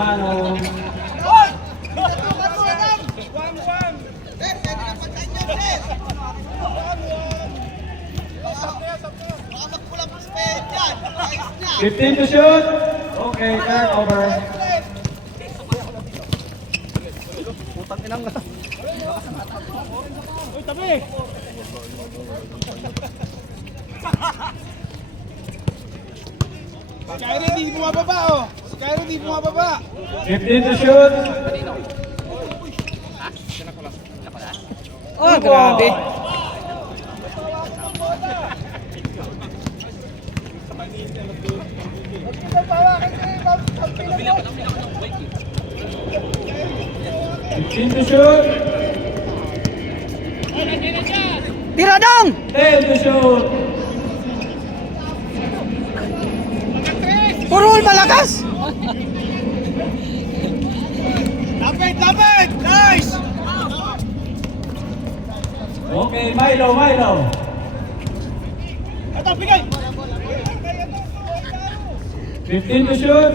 mano. Fifteen to shoot. Okay, turnover. Putang inang nga. Uy, tabi! Skyrim di bumababa oh. Skyrim di bumababa. 15 to shoot. Oh, grabe. To shoot. Tira dong! 10 to shoot. Purul malakas! Lapit, lapit! Nice! Okay, Milo. Ito, bigay! 15 to shoot.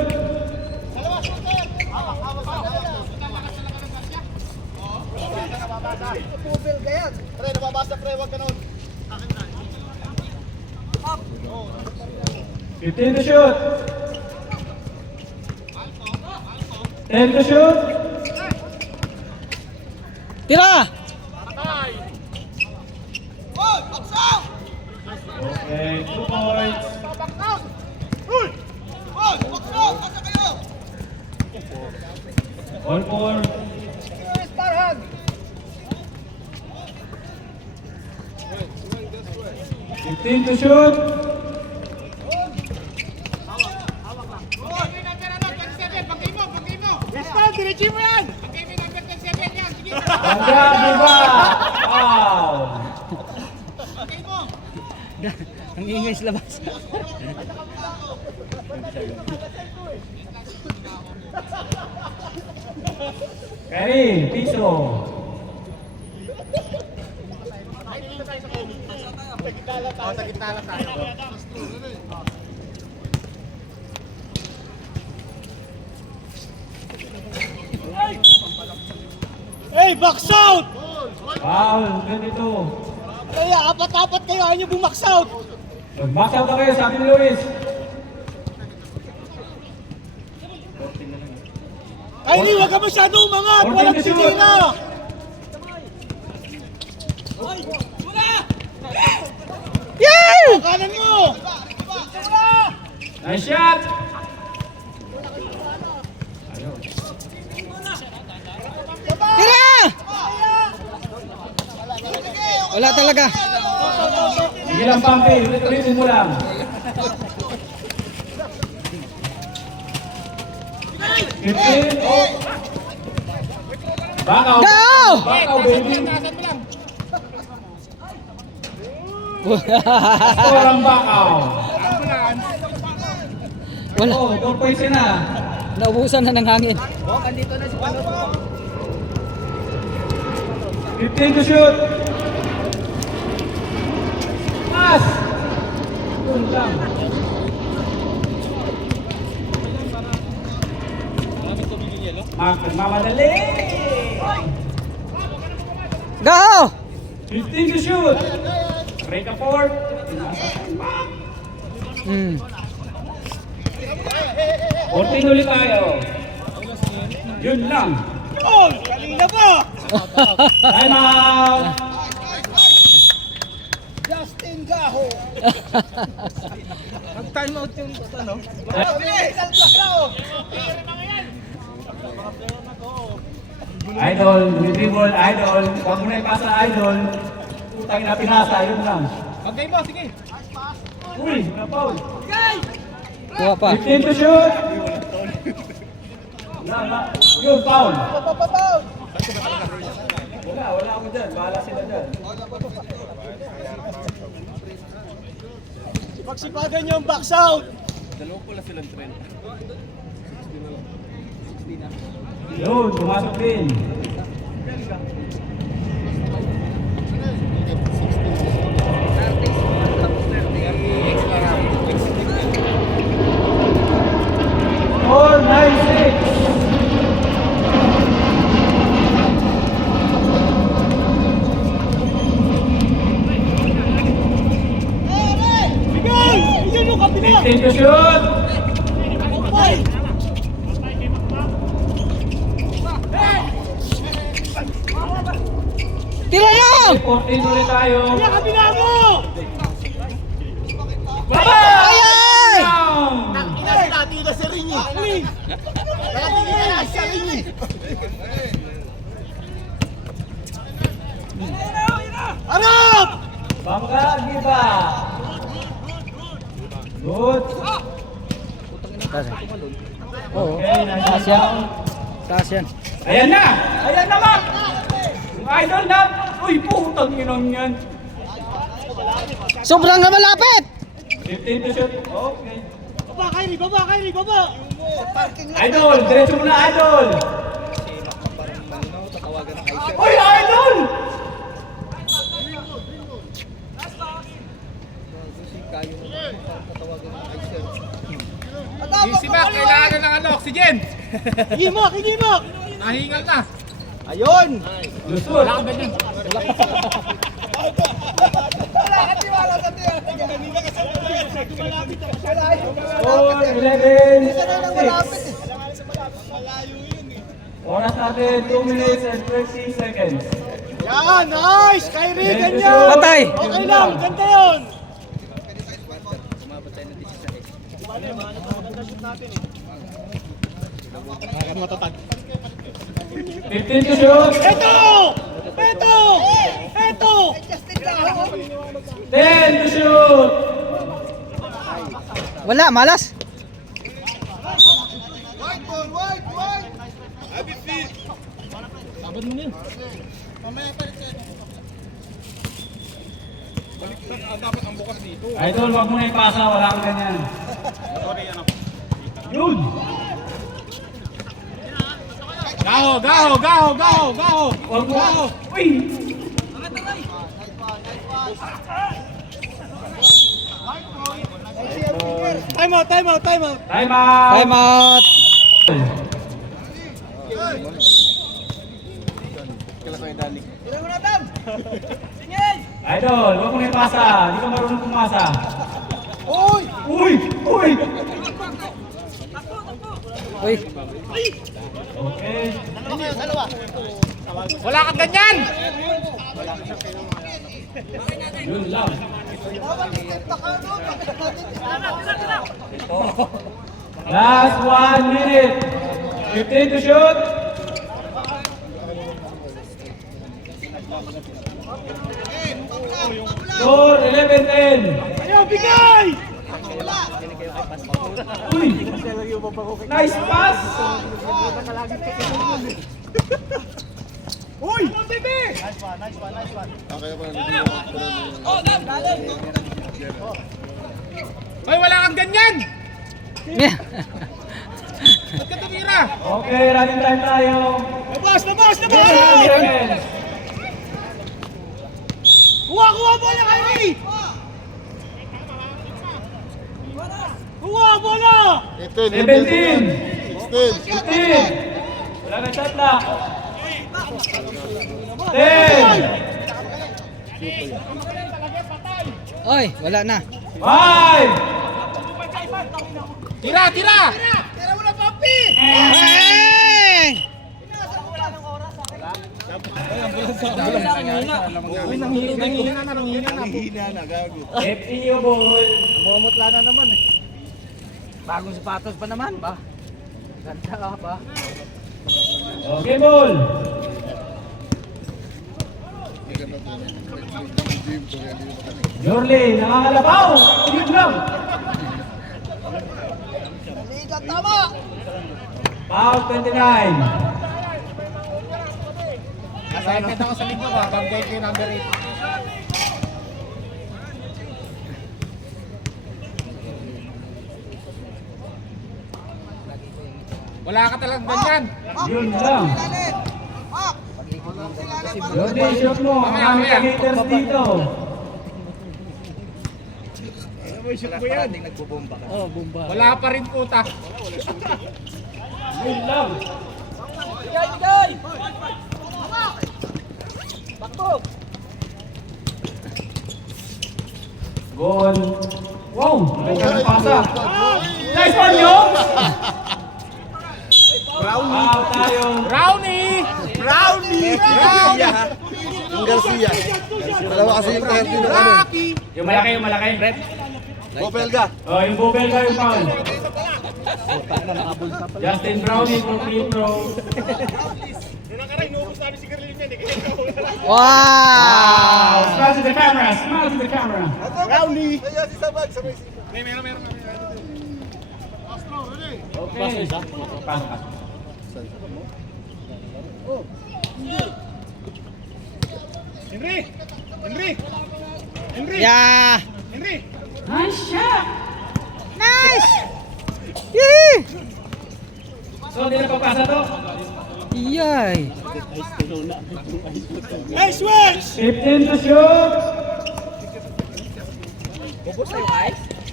Pre, nababasa pre, wag ka nun. 15 to shoot. 10 to shoot. Tira! Okay, 2 points. 1-4. 15 to shoot. Estal, diretso mo yan! Hanggang diba? Wow. Ang ingay sa labas. Karin, piso. Sa gitna lang tayo. Hey, box out! Wow, ganito. Kaya apat-apat kayo, ayaw nyo bumax out! Mag-max out na kayo, sabi ni Luis. Ay, hindi, huwag ka masyado umangat! 14 Walang to shoot. sikina! Yay! Kanan mo! Nice shot. Tira! Wala talaga. Sige lang, Pampi. Ulit-ulitin mo lang. 15. Oh. Bakaw. Go! Bakaw, baby. Score ang bakaw. Wala. Oh, 4 points na. Naubusan na ng hangin. 15 to shoot. Pass. Yun lang. Mamadali. Go! 15 to shoot. Break a 4. Hmm. 14 ulit tayo. Yun lang. Oh, kanina pa! Time out. Justin Gaho! Nag-time out yung ano? Idol, dribble, idol. Huwag mo na ipasa, idol. Putang na pinasa, yun lang. Okay mo, sige! Uy, na foul. Kuha pa. 15 to shoot. Wala. Yun, foul. Wala ako dyan. Bahala sila dyan. Pagsipagan nyo ang box out! Yun, pumasok din. Four, 9, 6. 15 to shoot. Tira lang! 14 ulit tayo. Kabila mo! Baba! Ay! Down! Nakati na sa ring eh. Nakati na sa ring eh. Harap! Bangga, giba. Good. Oo. Okay, nice Taas yan. down. Taas yan. Ayan na! Ayan na, Mac! Yung idol na! Uy, putang inang yan. Sobrang na malapit! 15 to shoot. Okay. Baba, Kyrie! Baba, Kyrie! Baba! Idol, diretso mo na, idol! Uy, idol! Si Mac, kailangan ng ano, oxygen. Higimak! Higimak! Nahingal na. Ayun! Lusot. Wala kang ganyan. Score 11. 6. Oras natin 2 minutes and 30 seconds. Yan! Nice! Kyrie! Ganyan! Patay! Okay lang! Ganda yun! 15 to shoot. Eto! Eto! Eto! 10 to shoot. Wala, malas. Idol, wag mo na ipasa. Wala kang ganyan. Yun. Gaho, gaho, gaho, gaho, gaho. Wag mo. Gaho. Uy. Time out! Time out! Time out! Time out. Time out. Idol, wag mo na ipasa. Hindi ka marunong pumasa. Uy! Uy! Uy! Uy, Okay. Wala kang ganyan. Yun lang. Last 1 minute. 15 to shoot. Score 11-10. Ayaw! Bigay! Uy! Nice pass! Uy! Sige! Hoy, wala kang ganyan. yeah. Ba't ka tumira? Okay, running time tayo. Labas! Labas! 10 Labas! seconds. Kuha! Kuha bola, Kyrie! Kuha bola! 17. 15. Wala na shot na. 10. Oy, wala na. 5. Tira, tira. Hey! FTU ball. Mumutla na naman eh. Bagong sapatos pa naman ba? Ganda ka ba? Okay, ball. Jorley, nakakalabaw. Yun lang. Foul 29. Assignment ako sa linggo ba? Bangay kayo number 8. Wala ka talagang ganyan. Yun lang. Jorley, shoot mo. Maraming haters dito. Oh, bomba. Wala pa rin puta. Yun lang. Goal Wow, ganda ng pasa. Nice one, Jones! Wow, tayo. Brownie! Ang Garcia. Dalawa kasi yung 30 na ano. Yung malaki. Red. Bopelga. Oh, yung bubel ka yung foul. Justin Brownie for free throw. Wow! Smile to the camera. Smile to the camera. Brownie! Okay. Pasok ka. Yeah! Nice shot! Nice! Yee! So, hindi na papasa to. Yay! Hey, switch! 15 to shoot!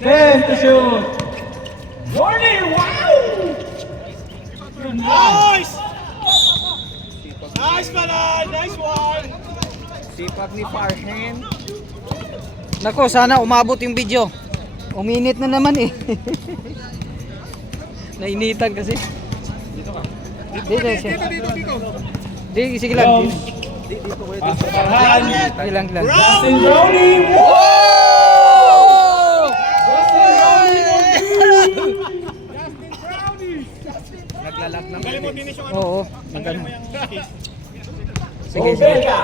10 to shoot! Jordy, wow! Nice! Nice, Manan! Nice one! Sipag ni Farhen. Nako, sana umabot yung video. Uminit na naman eh. Nainitan kasi. Dito. Di, sige lang. Jones. Pasok ka lang. Sige lang. Justin Brownie! Oh! Naglalag ng galing mo finish yung Oo. Sige. Bubel ka.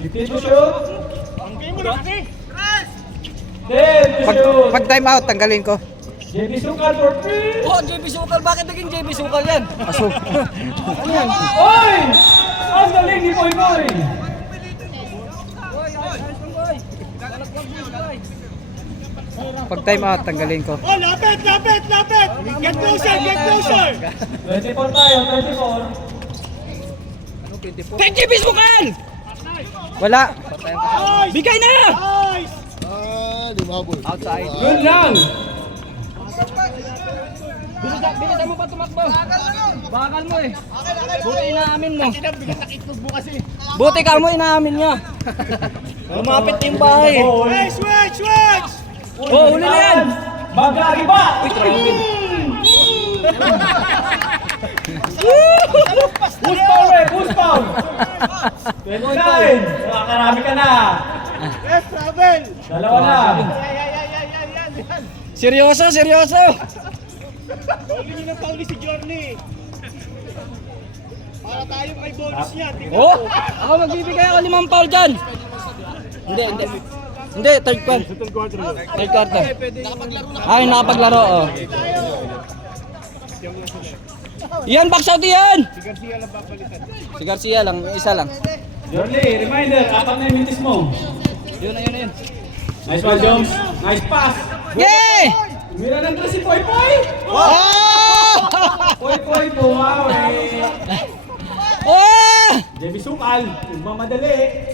15 to shoot. Ang game mo na kasi! 10 to shoot. Pag time out, tanggalin ko. JB Sukal for free. Oh, JB Sukal. Bakit naging JB Sukal yan? Aso. Ano yan? Oy! Ang galing ni Boy Boy. Pag time out, tanggalin ko. Oh, lapit! Get closer! 24 tayo, 24. Kay JB Sukal! Wala. Nice! Bigay na! Nice! Di mabul. Outside. Good lang. Bilisan mo pa tumakbo. Bakal mo eh. Buti inaamin mo. Buti ka mo inaamin niya. Lumapit na yung bahay. Hey, switch! Oh, huli na yan. Magagi ba? Uy, tripping. Push foul eh, push foul. 29. Nakakarami ka na. Yes, travel! Dalawa na. Seryoso. Pauli niyo ng pauli si Journey. Para tayo may bonus niya. Tingnan Oh, mo. ako magbibigay ako 5 foul dyan. Hindi, third quarter. Third quarter. Ay, nakapaglaro, oh. Yan, box out yan! Si Garcia lang, isa lang. Jordi, reminder, 4 na yung mintis mo. Yun. Nice one, Jones. Nice pass. Yay! Umira ng si Poy Poy. Oh! Poy wow eh. Oh! JB Sukal, magmamadali.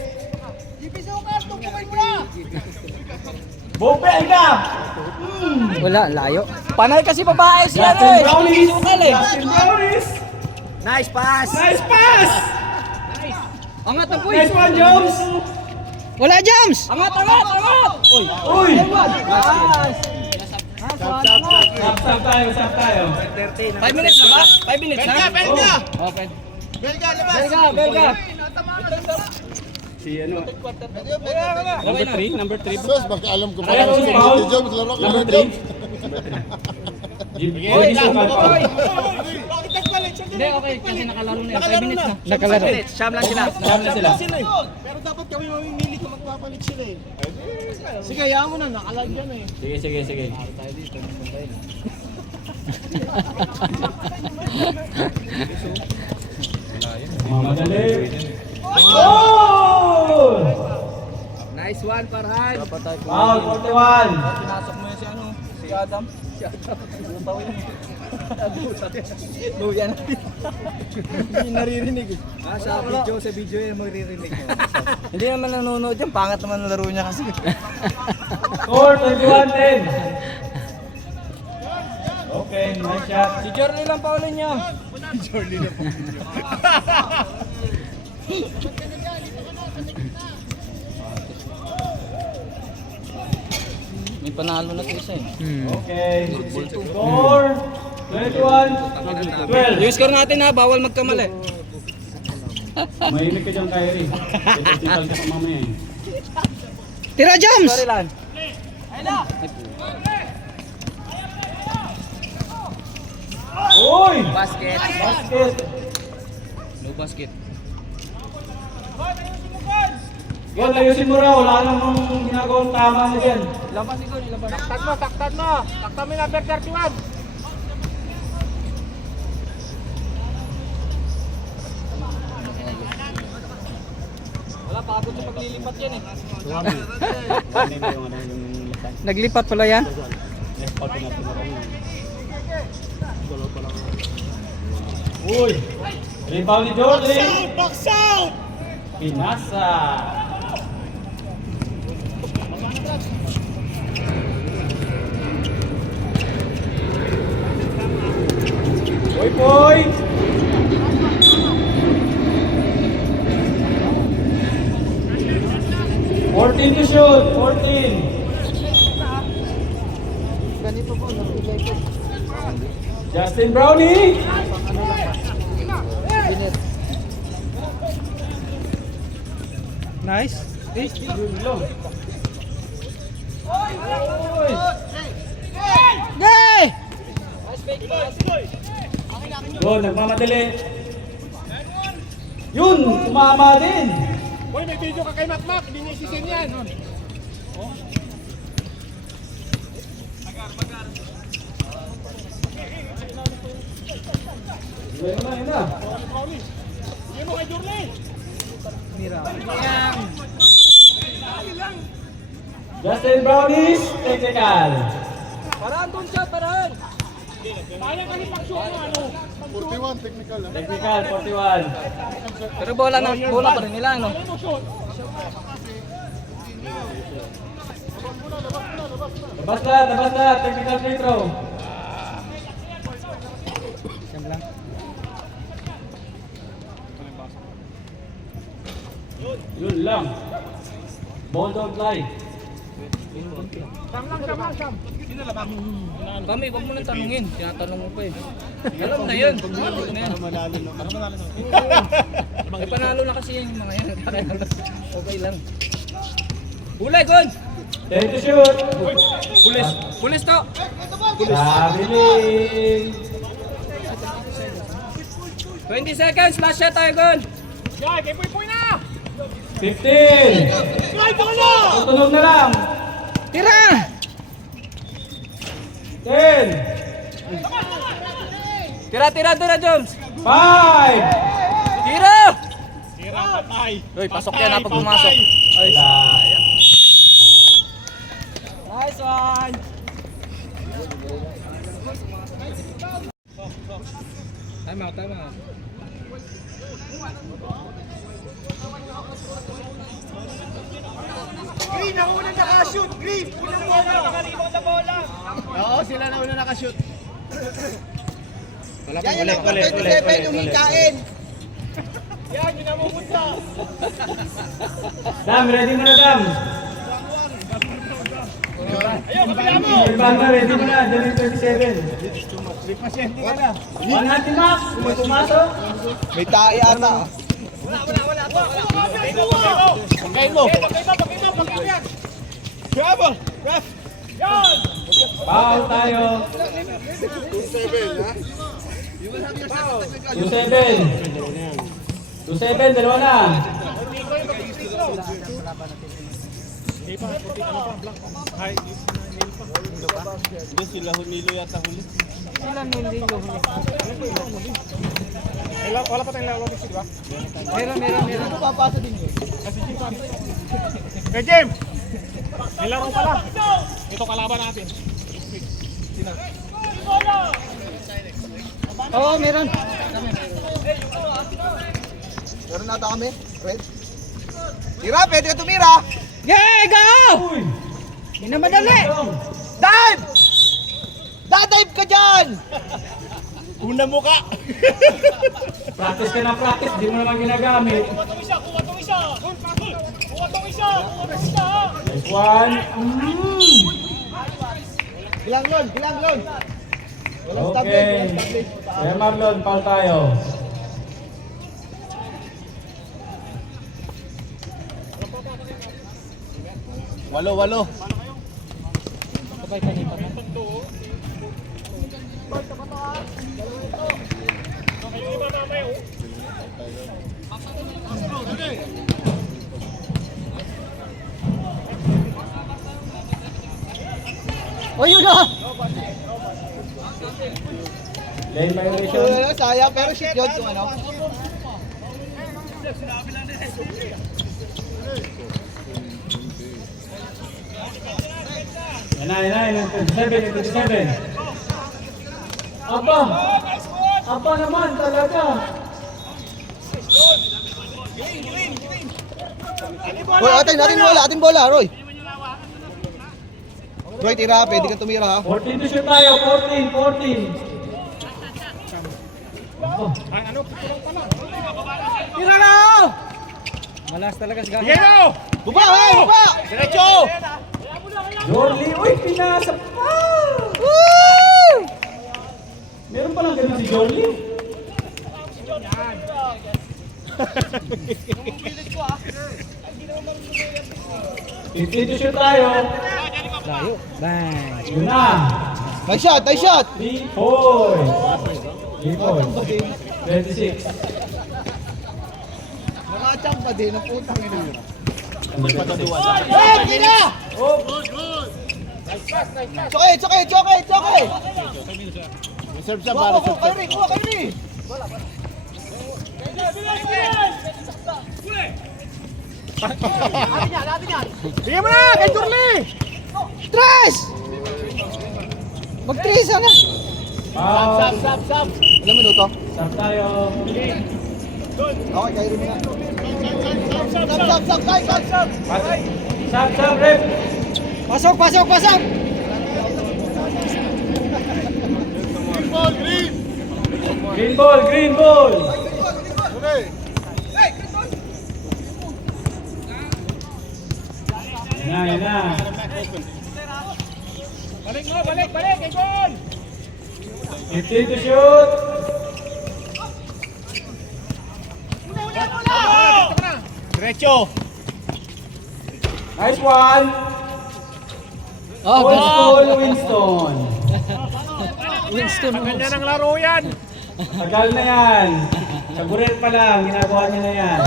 Bopel ka! Wala, layo. Panay kasi babae siya Justin Brownies! Sukal eh. Justin Brownies! Nice pass! Nice pass! Angat ang Nice one, Jones! Wala jumps! Angat! Uy! Nice! Stop tayo. 5 minutes na ba? 5 minutes na? Belga! Okay. Belga! Si ano? Number 3. Sus, baka alam ko pa Ayaw, lang sa foul. video, maglaro ko Number ng 3. job. JB Sukal pa. Bakit nagpalit siya? Hindi, okay. Kasi nakalaro na yan. 5 Nakalaro minutes na. na. Nakalaro. Siyam lang sila. Saan na sila? Pero dapat kami mamimili kung magpapalit sila eh. Sige, hayaan mo na. Nakalag yan eh. Sige. Mamadali. Oh! Nice one, Farhan. Foul, 41. Pinasok mo yun si ano? Si Adam. Butaw yan. Luyan. Hindi naririnig eh. Sa video yan maririnig mo. Hindi naman nanonood yan. Pangat naman ang laro niya kasi. Score, 31-10. Okay, nice shot. Si Jordi lang pa ulit niya. May panalo na ito isa eh. Okay. Score. 21-12. Yung score natin ha, bawal magkamali. Mahimik ka dyan, Kyrie. Pagkakal ka sa mamaya eh. Tira, Jams! Sorry lang. Uy! Basket. Basket. No basket. Yan, ayusin mo raw. Wala namang ginagawang tama na dyan. Labas ikaw, nilabas. Taktan mo. Taktan mo yung number 31. Wala, pagod sa paglilipat yan eh. Naglipat pala yan? Uy! Rebound ni Jordan. Box out! Pinasa. Boy! 14 to shoot, 14. Justin Brownie. Nice. Yay! Yun, nagmamadali. Yun, tumama din. Boy, may video ka kay Makmak. Hindi niya isisin yan. Yun na. Yun mo kay Jurley. Justin Brownies, technical. Paraan doon siya, paraan. Kaya kasi pag-shoot mo ano. Technical, 41. Pero bola pa rin nila, no? Labas na, technical free throw. Yun lang. Ball don't fly. Sam. Kami, huwag mo nang tanungin. Tinatanong mo pa eh. Alam na yun. Alam na yan. May panalo na kasi yung mga yan. Okay lang. Hulay, Gon! 10 to shoot. Pulis to! Sabiling. 20 seconds, last shot tayo, Gon! Yan, kay Puy na! 15. Slide ko na! Tutunog na lang. Tira! 10. Tira, Jones! 5. Tira! Tira, patay. Uy, pasok yan ha pag pumasok. Ay, Sayang. nice one! Tama. Green, ako unang nakashoot. Green, unang bola. Nakalibang sa bola. Oo, sila na unang nakashoot. Ulit. Yan, yun ang mumunta. Dam, ready mo na, Dam. Ayun, kapila mo. Ibang na, ready mo na. Dyan yung 27. Pasyente ka na. 100 max. Kung may pumasok. May tae ata. Wala. Pagkain mo. Bravo! Ref! Yan! Foul tayo. 2-7, dalawa na. Sila Hunilo yata huli. Wala pa tayong lalabas, di ba? Meron. Papasa din yun. Hey, Jim! May laro pala. Ito kalaban natin. Oo, meron. Meron nata kami. Red. Tira, pwede ka tumira. Yay, go! Hindi na madali. Dive! Dadive ka dyan! Una mo ka! Practice ka na practice. Di mo naman ginagamit. Kuha tong isa! Nice one. Gilang. Okay. Kaya Marlon, foul tayo. Walo. Oy, yun na! Lane violation. Sayang, pero shit yun kung ano. Yan, 27. Aba naman talaga. Roy, ating bola, Roy. Roy, tira, pwede ka tumira ha. 14 to shoot tayo, 14. Tira na! Malas talaga si Gago. Bigay mo! Buba! Diretso! Jorly, uy, pinasa pa! Meron palang ganun si Jorly. Fifteen to shoot tayo. Layo. Bang! Yun na. Nice shot! 3 points. 26. Nakachang pa din, ang putang ina. Hey, Pina! Choke! Serve siya para sa kuha kayo rin! Bigay mo na! Kay Turli! Tres! Mag-tres na! Stop. Ilang minuto? Stop tayo. Okay, kayo rin na. Stop, rep. Pasok! Green ball. Yan na. Balik! Kay Bon! 15 to shoot. Diretso! Nice one. Oh, Old good. school Winston. Winston. Ganyan ang laro yan! Tagal na yan. Sa Burel pa lang, ginagawa niya na yan.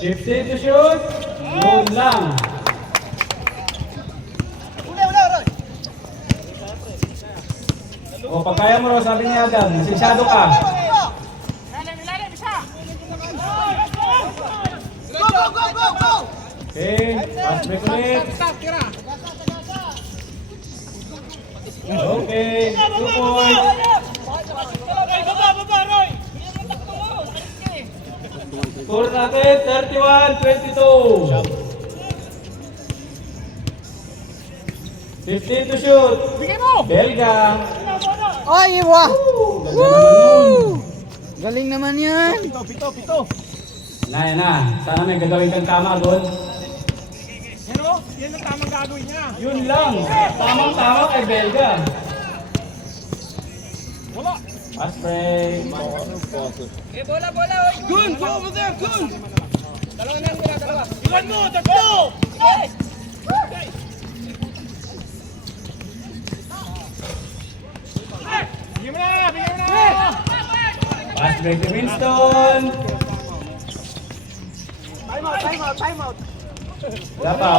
15 to shoot. Yun lang. O, pag kaya mo, sabi ni Adam, masyado ka. Okay, pass break ulit. Okay, 2 points. Score natin, 31-22. 15 to shoot. Bigay mo! Belga. Ay, iwa! Ganda naman nun. Galing naman yan! Pito! Yan na. Sana may gagawin kang tama doon. Yan o! Yan ang tamang gagawin niya! Yun lang. Tamang-tama kay Belga. Wala! Pass break. Gun! Go over there! Gun! Ilan mo! Tatlo! Bigay mo na! Pass break to Winston. Time out! Wala pa.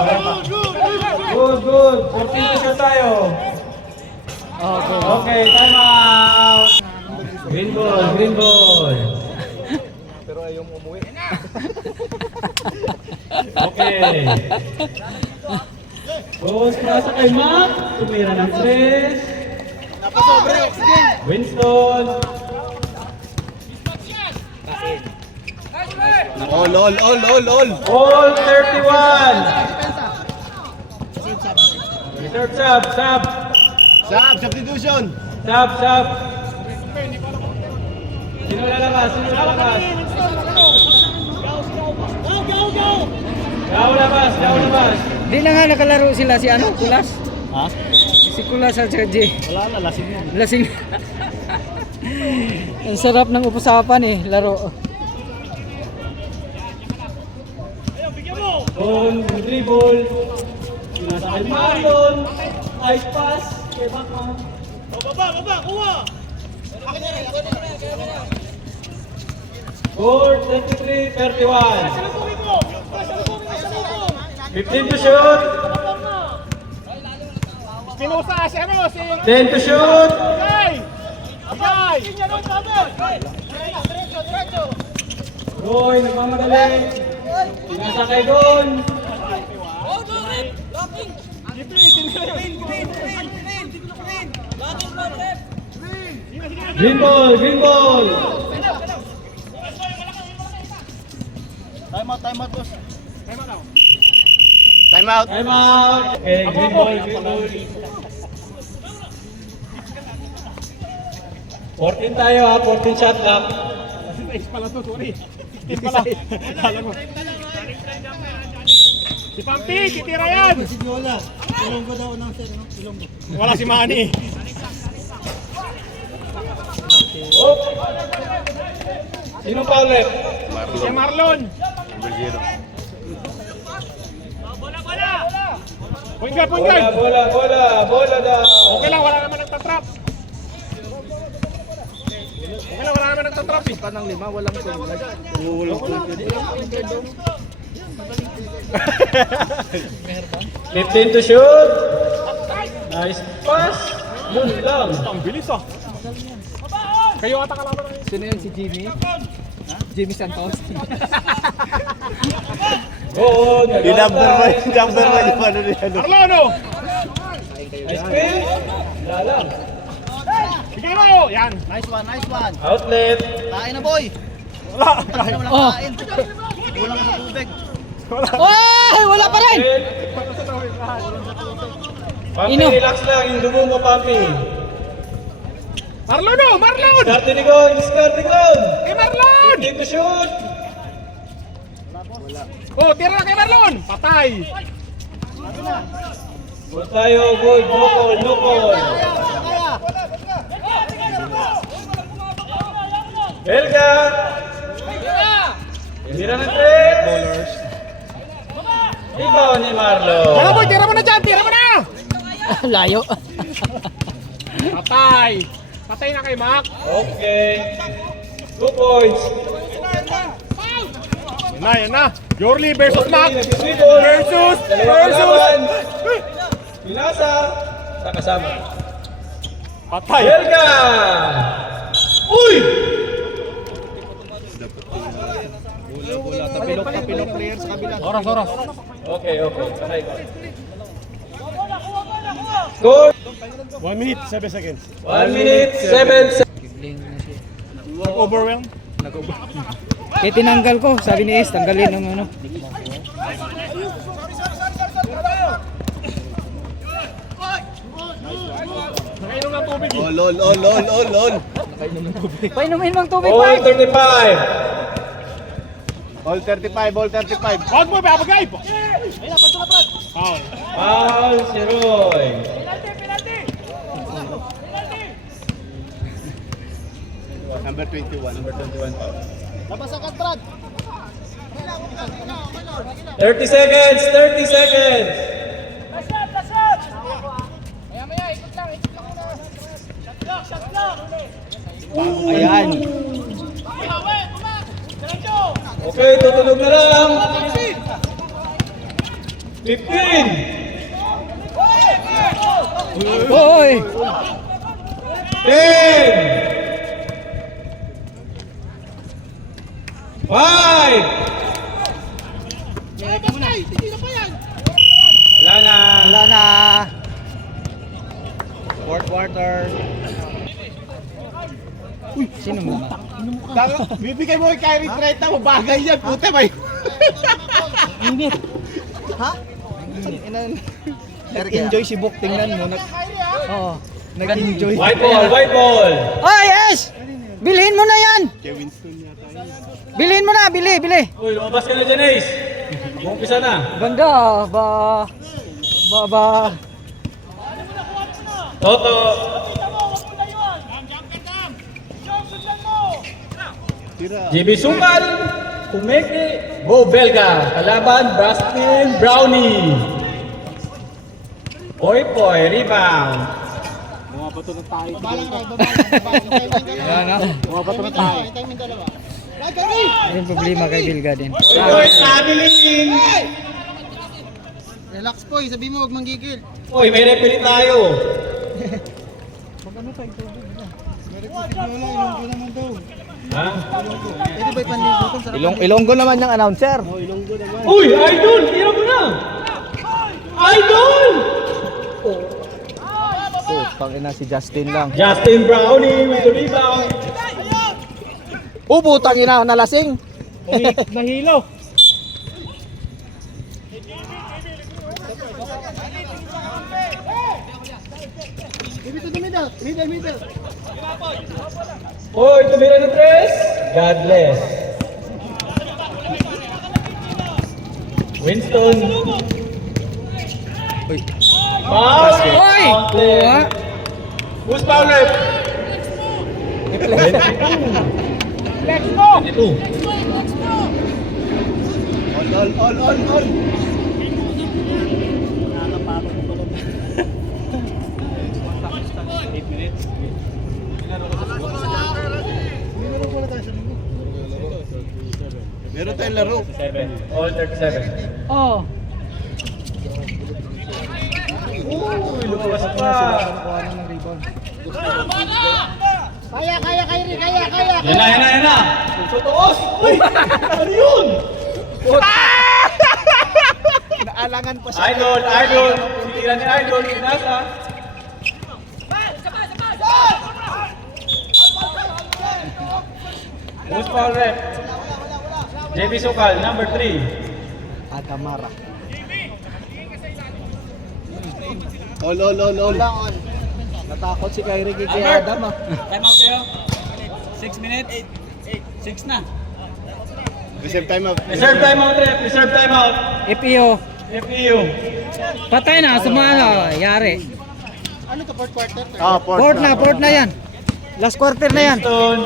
Good. 14 to shoot tayo. Okay, time out. Green ball. Pero ayaw mo umuwi. Okay. Boss, pasa kay Mac. Tumira ng 3. Napasobre, oxygen! Winston. All! All 31. Reserve sub. Substitution! Sub. Sino lalabas? Go! Daw labas, daw labas. Di na nga nakalaro sila si ano, Kulas? Ha? Si Kulas at si Jay. Wala na, lasing yan. Lasing. Ang sarap ng usapan eh, laro. Doon, dribble. Nasa kay Marlon. Ice pass. Kay Bakman. Score 33-31. 15 to shoot. Pinusa si ano, si 10 to shoot. Jay! Jay! Roy, nagmamadali. Nasa kay Don. Green ball, green ball. Time out, boss. Time out. Okay, green ball, green ball. 14 tayo ha, 14 shot clock. Nice pala to, sorry. 16 pala. Kala ko. Si Pampi, titira yan! Si Viola. Ilonggo daw ng sir, no? Ilonggo. Wala si Manny. Sino pa ulit? Si Marlon. Point guard, point guard. Bola daw. Okay lang, wala naman nagtatrap. Okay lang, wala naman nagtatrap eh. Pa ng 5, walang tulad. 15 to shoot. Nice pass. Yun lang. Ang bilis ah. Kayo ata kalaban ng Sino yun, si Jimmy? Jimmy Santos? Oo, Number one yung ano niya. Arlono! Nice pick. Wala lang. Bigay mo! Yan! Nice one. Outlet. Kain na, boy. Wala! Walang Oh. kain. Kulang sa tubig. Oy! Wala pa rin! Pampi, Ino. relax lang. Yung dugo mo, Pampi. Arlono! Marlon! Discard ni Gon. Discard ni Gon. Kay Marlon! 15 to shoot. Oh, tira na kay Marlon! Patay! Good tayo. Good. No call. No call. Helga. Tira ng 3. Ikaw ni Marlon. Wala boy, tira mo na dyan! Tira mo na! Layo. Patay! Patay na kay Mac! Okay. 2 points. Yan na! Yorli versus Mac! Versus. Versus! Pilasa. Sa kasama. Patay! Helga. Uy! Tapilok player sa kabila. Oras! Okay. Sakay ko. Score. 1 minute, 7 seconds. 1 minute, 7 seconds. Overwhelm? Eh tinanggal ko, sabi ni Ace, tanggalin ng ano. Nakainom ng tubig eh. Lol. Painumin mong tubig, All Mark! 35. All 35. Huwag mo, babagay! Foul. Foul si Roy. Number 21. Labas agad, Brad. 30 seconds. Ayan. Okay, tutulog na lang. 15. Hoy! 10. 5. Wala na. Wala na. Fourth quarter. Sino mo? Bibigay mo kay Kyrie Trent mo. Bagay yan. Puta ba? Init. Ha? Nag-enjoy si Bok, tingnan mo. Oo. Nag-enjoy. White ball. Oh, yes! Bilhin mo na yan! Bilhin mo na, bili. Uy, lumabas ka na dyan, Ace. Umpisa na. Ganda. Ba. Toto. JB Sukal. Kumeke. Bo Belga. Kalaban, Brastin Brownie. Poy Poy, rebound. Babalang, Ray, babalang. Bumabato na tayo. Time yung dalawa. Yung problema kay Bilga din. Poy Poy, traveling. Relax po, sabi mo huwag manggigil. Poy, may referee tayo. Ha? Pwede ba ipanlibutan sa Ilonggo naman yung announcer. Uy, idol! Tira mo na! Idol! Pangina si Justin lang. Justin Brownie with the rebound. Putang ina, nalasing. Nahilo. Maybe to the middle. Middle. Uy, tumira ng tres. God bless. Winston. Uy. Foul! Uy! Kuha. Who's foul rep? Let's go! 22. All. Meron tayong laro. 7. All 37. Oh. Uy, lumawas pa. Kaya, Kyrie, kaya. Yan na. Tutuos! Uy! Ano yun? Naalangan pa siya. Idol! Sinira ni Idol, pinasa. Who's foul rep? JB Sukal, number 3. Agamara. All. Natakot si Kyrie kay Adam ah. Time out kayo. 6 minutes. 6 na. Reserve time up. Reserve timeout rep. Reserve timeout. FPO. FEU. Patay na. Sumala. Yari. Ano to, fourth quarter? Port na yan. Last quarter na yan. Winston.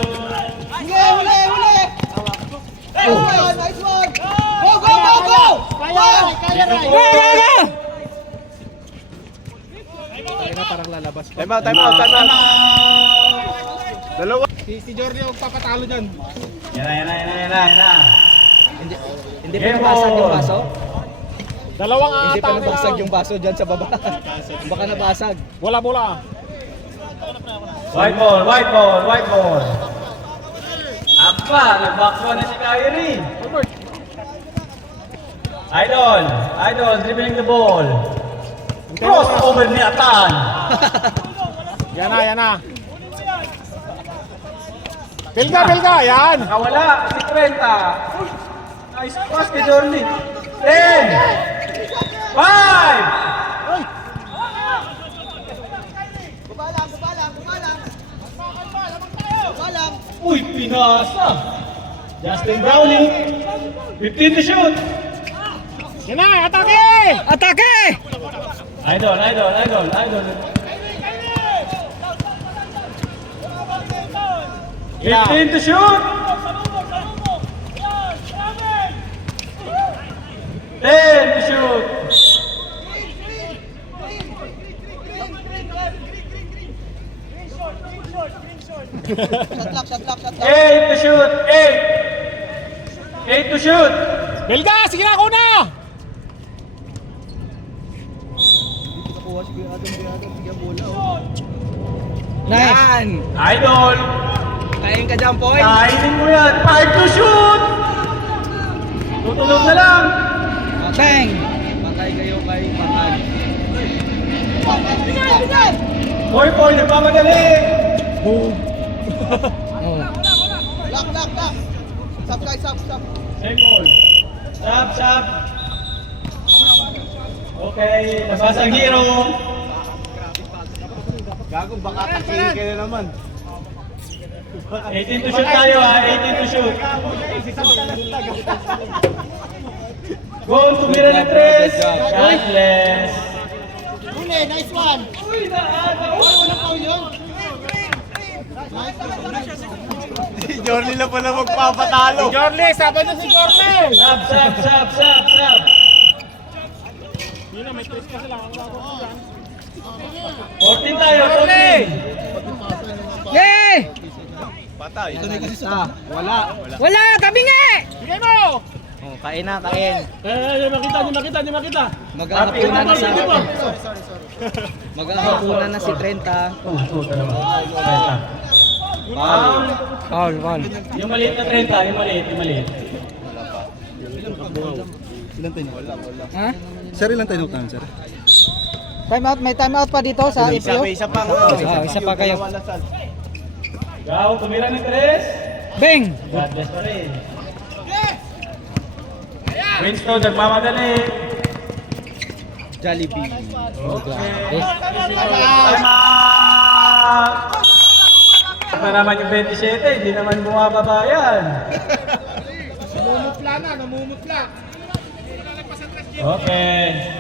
Huli! Nice one! Go! Kaya, Ray! Go! Time out. Dalawa. Si Jordi ang papatalo dyan. Yan na. Hindi pa nabasag yung baso. Dalawang Hindi pa atake nabasag lang. yung baso dyan sa baba. Baka nabasag. Bola. White ball. Apa, nag-backball na si Kyrie. Idol, dribbling the ball. Cross over ni Atan. Yan na. Bilga, yan. Nakawala, si Trenta. Nice pass kay Jordi. 10. 5. Babalang. Uy, pinasa. Justin Brownie. 15 to shoot. Yan na, atake! Atake! Idol. 15 to shoot. 10 to shoot. Shot lock. 8 to shoot. 8 to shoot. Bilga, sige na, kuna! Nice. Yan. Idol. Kain ka dyan, Poy. Kainin mo yan. 5 to shoot. Tutulog na lang. Bang. Patay kayo kay Mahal. Poy, nagmamadali. Oh. Lock. Stop, guys, stop. Same ball. Stop. Okay, nabasang hero. Gago, baka takihin ka na naman. 18 to shoot tayo ha, 18 to shoot. Goal, tumira ng 3. Cashless. Huli, nice one. Uy, naaga. Walang foul yun. Jorly na pala magpapatalo. Jorly, sabi na si Jorly. Sab. Yun na, may twist kasi lang. 14 tayo, 14. Yay! Wala, tabi nga eh! Bigay mo! Oh, kain na, kain. Di makita. Maghahapunan na Maghahapunan na si 30. Foul. Yung maliit na 30, yung maliit. Ha? Sir, ilan tayo nuktan, sir? Time out, may time out pa dito sa IPO. Isa pa. Isa pa kayo. Gao, tumira ng 3. Bang! God bless pa rin. Winston, nagmamadali. Jollibee. Time out! Ito naman yung 27, hindi naman bumababa yan. Namumutla. Okay.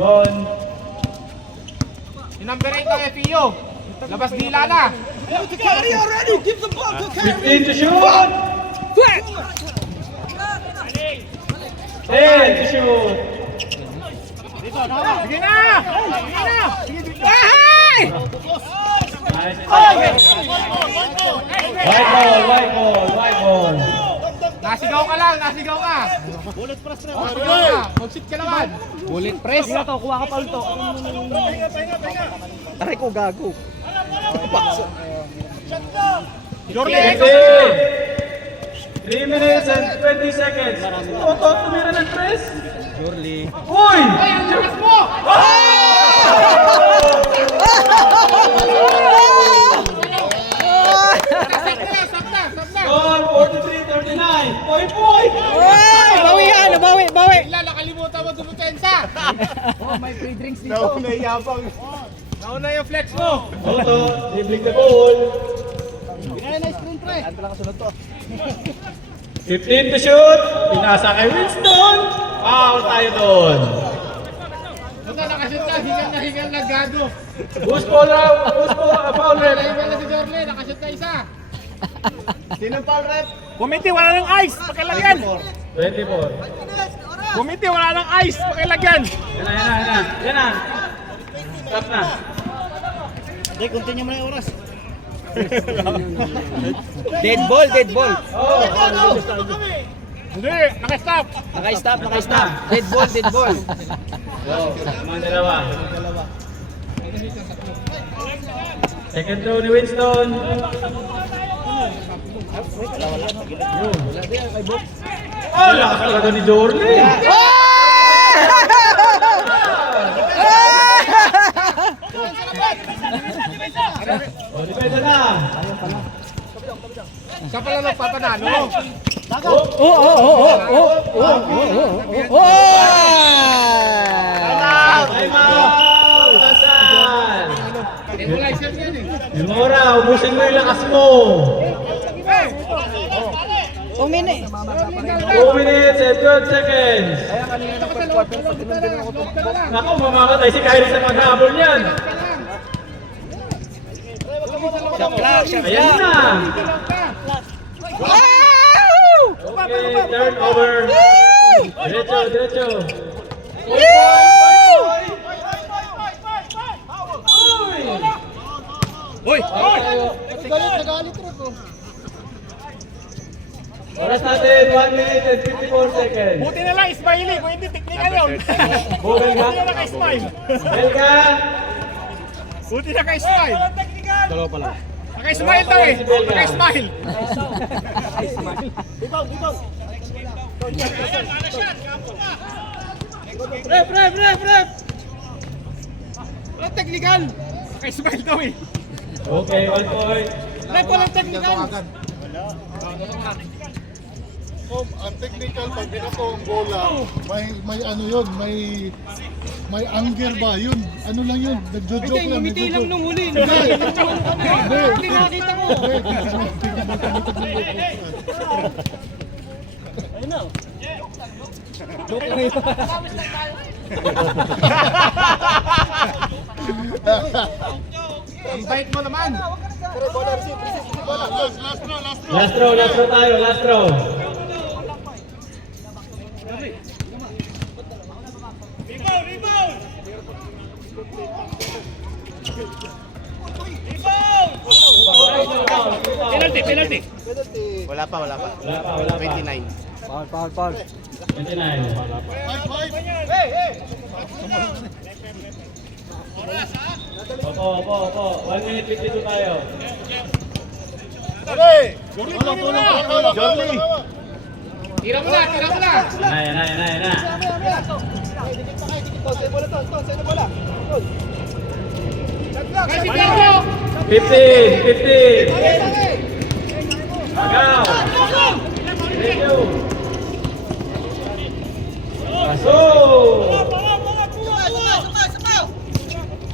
Gone. Yung number 8 ng FEO. Labas dila na. 15 to shoot! 10 to shoot! Sige na! Bahay! Nice. White ball. Nasigaw ka lang, nasigaw ka. Bullet press na. Mag-shoot ka naman. Bullet press. Ito, kuha ka pa ito. Aray ko, gago. Jorly, 3 minutes and 20 seconds. Toto, tumira ng 3. Jorly. Uy! ay, ang lakas mo! Sakta. Score 43-39. Poy! Oy! Bawi! Bigla, nakalimutan mo dumutensa. May free drinks dito. Nauna yabang. Nauna yung flex mo. Toto, dribbling the ball. Nice screen, pre. 15 to shoot. Pinasa kay Winston. Foul tayo doon. Basta nakashoot na, hingal na gado. Boost ball round. Foul red. Nahigal na si Jorly, nakashoot na isa. Sinong foul rep? Committee, wala ng ice. Pakilagyan. 24. Committee, wala ng ice. Pakilagyan. Yan na. Stop na. Hindi, continue mo na yung oras. Dead ball. Hindi, nakastop. Naka-stop. Dead ball. Mga dalawa. Second throw ni Winston. Oh, lakas talaga ni Jorly. Oh, depende na. Siya pala nagpapanalo. Time out! Tasan! Equalizer yan eh. Demora, ubusin mo yung lakas mo. 2 minutes. 2 minutes and 12 seconds. Naku, mamamatay si Kyrie sa maghabol niyan. Ayan na. Okay, turnover. Diretso. Uy! Nagalit rin po. Oras natin, 1 minute and 54 seconds. Buti na lang, Ismaili. Kung hindi, technical yun. Bugel ka? Buti na naka-smile. Bugel ka? Buti naka-smile. Dalawa pala. Naka-smile daw eh. Naka-smile. Rep! Walang technical. Naka-smile daw eh. Okay, 1 point. Rep, walang technical. Ang technical, pag binato ang bola, may ano yun, may anger ba yun? Ano lang yun? Nagjo-joke lang. Ngumiti lang nung huli. Hindi. Nakita ko. Ayun na. Ang bait mo naman. Last row tayo, last row. Penalty. Wala pa. Wala pa. 29. Foul. 29. Opo. 1 minute 52 tayo. Jordi! Tira mo na. Na. 15. Agaw. Thank you. Pasok.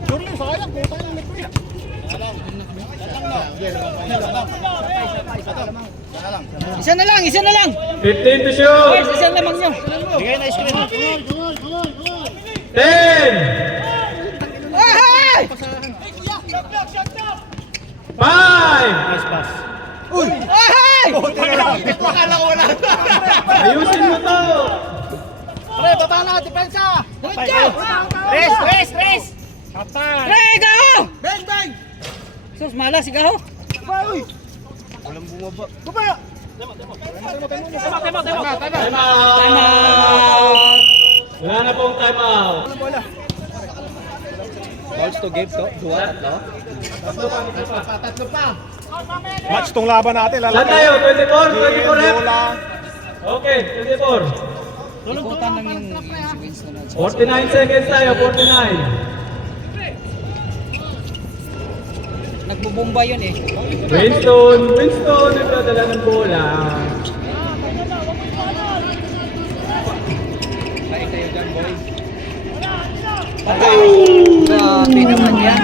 Jordi, sayang, puta yung likod niya. Isa na lang. 15 to shoot. Boys, isa lamang nyo. Bigay na screen. 10. Ay! 5. Nice pass. Ay! Ayusin mo to. Pre, baba na, depensa. Rest. Hey, gaho! Bang! Sus, malas, sigaho. Walang bumaba. Time out. Wala na pong time out. Balls to give to. Dua, no? Match tong laban natin. Saan tayo? 24 rep. Bola. Okay, 24. Ikutan lang yung si Winston. 49 seconds tayo, 49. Nagbubomba yun eh. Winston nagdadala ng bola. Kain kayo dyan, boys. Grabe naman yan.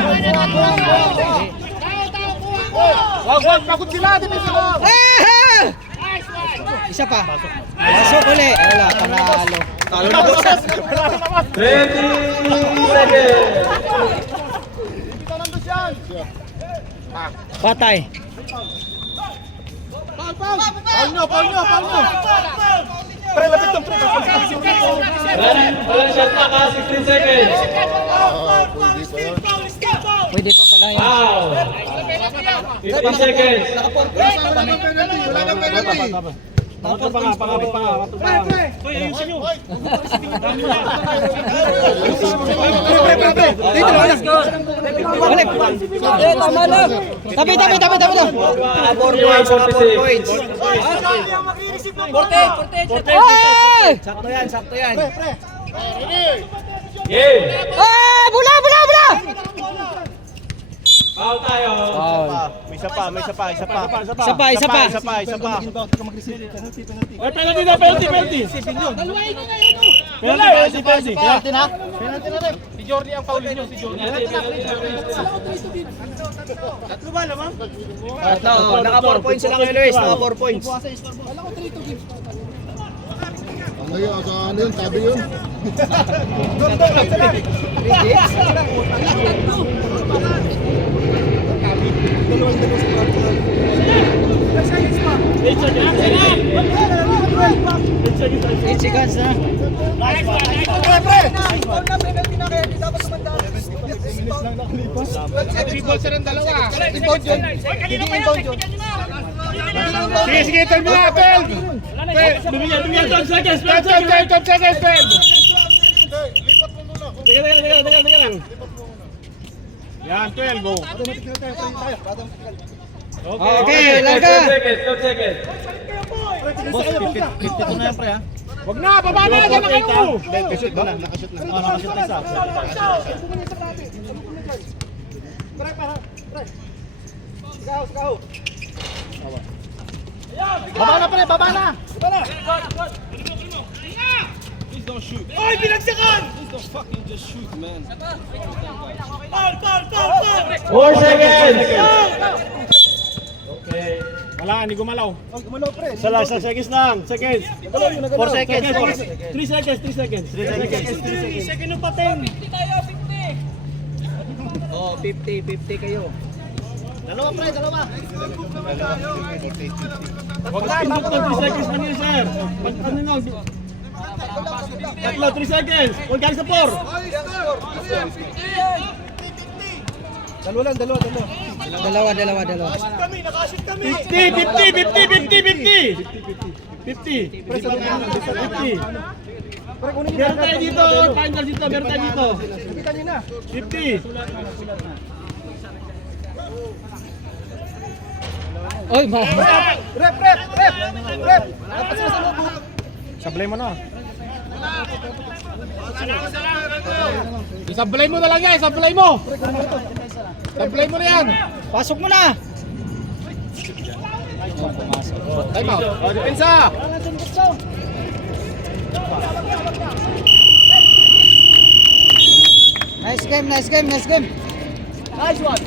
Wag, pagod sila. Ah! Isa pa. Pasok uli. Wala, panalo. Talo na, boss. 20 seconds. Patay. Paul nyo! Pre, lapit ng pre. Walang shot pa ka, 16 seconds. Pwede pa pala yan. Wow. 15 seconds. Wala nang penalty! Matro pa nga. Hoy, ayusin nyo. Let's go. Balik. Eh, tama lang. Tabi. 4 points. Ay! Sakto yan. Game. Ay! Bula! Foul tayo. May isa pa. Isa pa. Oy, penalty. Penalty na? Penalty na rin! Si Jordi ang foul niyo, si Jordi. Naka 4 points sila ngayon, Luis. Naka 4 points. Ano yun? Sabi yun? Eight seconds na. Sige, turn mo na, Pel. Bibigyan 12 seconds, 12 seconds, Pel. Lipat mo muna! Teka lang. Yan, 12, go. Okay, larga. 12 seconds. Wag na, baba na, dyan na kayo. Nakashoot na. Nakashoot na isa. Baba na! Oy, binagsakan! 4 seconds. Okay. Wala, hindi gumalaw. Oh, gumalaw pre. Sa last seconds lang. Seconds. 4 seconds. 3 seconds. 3 seconds. 3 seconds. 3 seconds pa 10. 50 tayo, 50. Oh, 50 kayo. Dalawa pre, dalawa. Wag na, tapos 3 seconds na niyo, sir. Pag ano nyo, tatlo, 3 seconds. Huwag kayo sa 4. Dalawa lang, dalawa. Dalawa. 50. Meron tayo dito, triangle dito, meron tayo dito. Kita niyo na. 50. Oy, ma. Rep. Dapat sila sa loob. Sablay mo na. Isablay mo na lang yan, isablay mo. Sablay mo na yan. Pasok mo na. Time out. O, depensa. Nice game. Nice one.